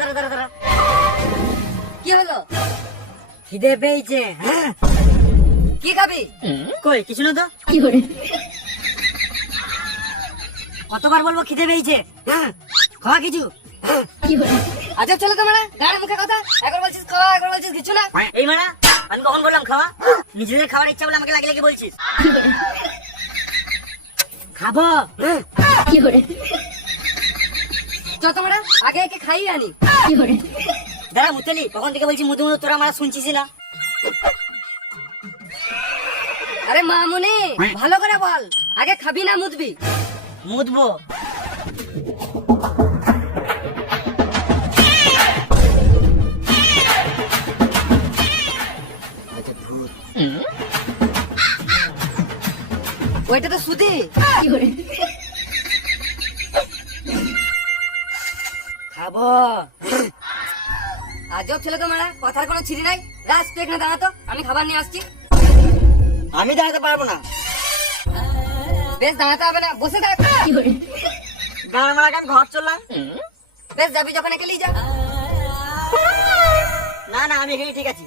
দাঁড়া। কি হলো? খিদে পেয়েছে। কি খাবি? কই কিছু না তো। কতবার বলবো খিদে পেয়েছে? খাওয়া কিছু। আজব চলো তোমার গাড়ি মুখে কথা, একবার বলছিস খাওয়া, একবার বলছিস কিছু না। এই মানা, আমি কখন বললাম খাওয়া? নিজেদের খাওয়ার ইচ্ছা বলে আমাকে লাগিয়ে লাগিয়ে বলছিস। খাবো। চল তোমরা আগে একে খাইয়ে আনি। দাঁড়া মুতলি, তখন থেকে বলছি মুদু মুদু, তোরা আমার শুনছিস না। আরে মামুনি ভালো করে বল, আগে খাবি না মুদবি? মুদবো। ওইটা তো সুদি। খাবো। আজব ছেলে তোমরা, কথার কোনো ছিরি নাই। রাস তুই এখানে দাঁড়াতো, আমি খাবার নিয়ে আসছি। আমি দাঁড়াতে পারবো না। বেশ দাঁড়াতে হবে না, বসে থাক। গান মারা আমি ঘর চললাম। বেশ যাবি যখন একেলেই যা। না না, আমি এখানে ঠিক আছি।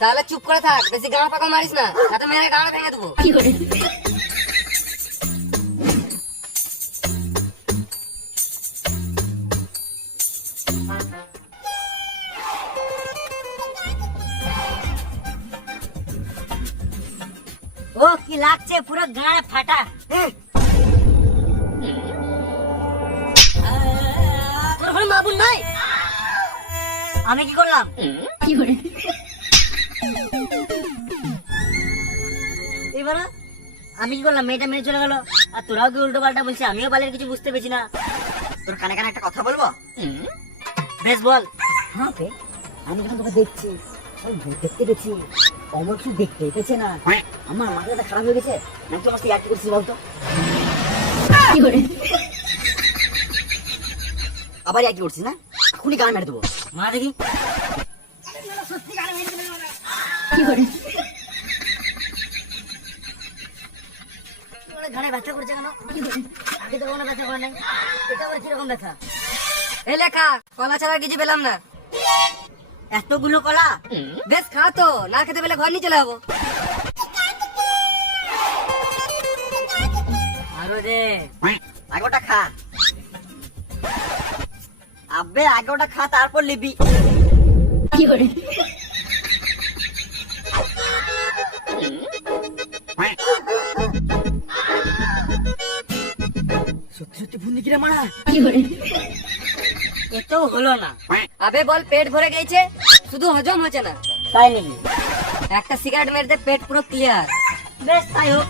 তাহলে চুপ করে থাক, বেশি গান পাকা মারিস না, তাতে মেরে গান ভেঙে দেবো। ও কি লাগছে, পুরো গাড়ে ফাটা। তোর ঘরে মা বোন নাই? আমি কি করলাম? এবার আমি কি করলাম? মেয়েটা মেরে চলে গেল, আর তোরাও কি উল্টো পাল্টা বলছিস? আমিও বালের কিছু বুঝতে পেরেছি না। তোর কানে কানে একটা কথা বলবো? বেশ বল। হ্যাঁ আমি যখন তোকে দেখছি, দেখতে পেয়েছি, অমর কিছু দেখতে পেয়েছে না, আমার মাথাটা খারাপ হয়ে গেছে নাকি? আমার সাথে করছিস বলতো? আবার একই করছিস না? এখনই গান মেরে দেবো। মা দেখি। ঘাড়ে ব্যথা করছে কেন? আগে তো কোনো ব্যথা করে নাই, এটা আবার কিরকম ব্যথা? এই লেখা, কলা ছাড়া কিছু পেলাম না। এতগুলো কলা? বেশ খা তো, না খেতে পেলে ঘর নিয়ে চলে যাবো। আরো দে। আগে ওটা খা। আবে আগে ওটা খা, তারপর লিবি। সত্যি সত্যি ভুন্দি কিরা মারা। এতেও হলো না। আবে বল, পেট ভরে গেছে, শুধু হজম হচ্ছে না। তাই নাকি? একটা সিগারেট মেরে দে, পেট পুরো ক্লিয়ার। বেশ তাই হোক।